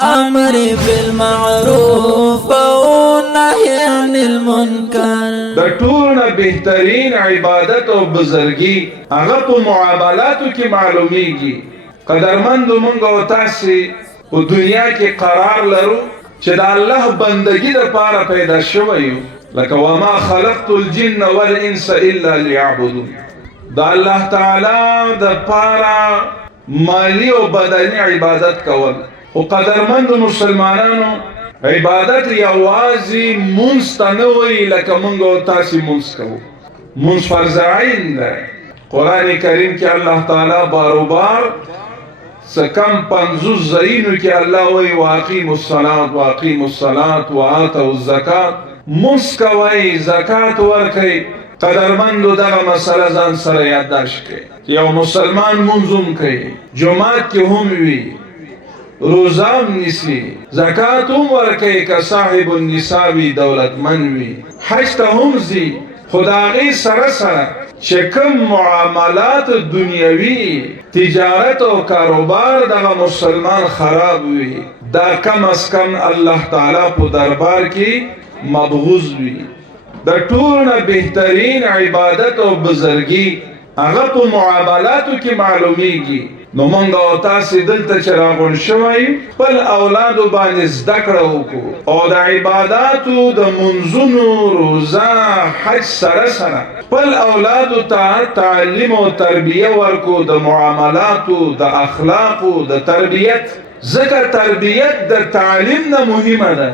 امر بالمعروف و نهی عن المنکر. د ټولو بهترین عبادت او بزرګي هغه په معاملاتو کې معلومیږي. قدرمندو مونږ او تاسو په دنیا کې قرار لرو چې د الله بندگی لپاره پیدا شوی یو. لکه وما خلقت الجن والانس الا ليعبدون. د الله تعالی د پاره مالی او بدني عبادت کول. خو قدرمند مسلمانانو عبادت یوازې مونځ ته نه وایي لکه مونږ او تاسې مونځ کوو. مونځ فرض عین دی. قرآن کریم کې الله تعالی باروبار څه کم 50 ځایونو کې الله وایي واقیموا الصلاة واقیموا الصلاة وآتوا الزکات. مونځ کوئ، زکات ورکئ. قدرمندو دغه مسله ځان سره یادداشت کړئ. یو مسلمان مونځ هم کوي، جومات کې هم وي، روزه هم نیسي، زکات هم ورکوي که صاحب النصاب وي، دولتمند وي، حج ته هم ځي. خو د هغې سره سره چې کوم معاملات دنیوي تجارت او کاروبار دغه مسلمان خراب وي، دا کم از کم الله تعالی په دربار کې مبغوض وي. د ټولو نه بهترین عبادت او بزرګي هغه په معاملاتو کې معلومیږي. نو مونږ او تاسې دلته چې راغونډ شوی خپل اولادو باندې زده کړه وکړو او د عباداتو د منځونو، روزه، حج سره سره خپل اولادو ته تعلیم او تربیه ورکړو د معاملاتو، د اخلاقو، د تربیت. ځکه تربیت د تعلیم نه مهمه ده.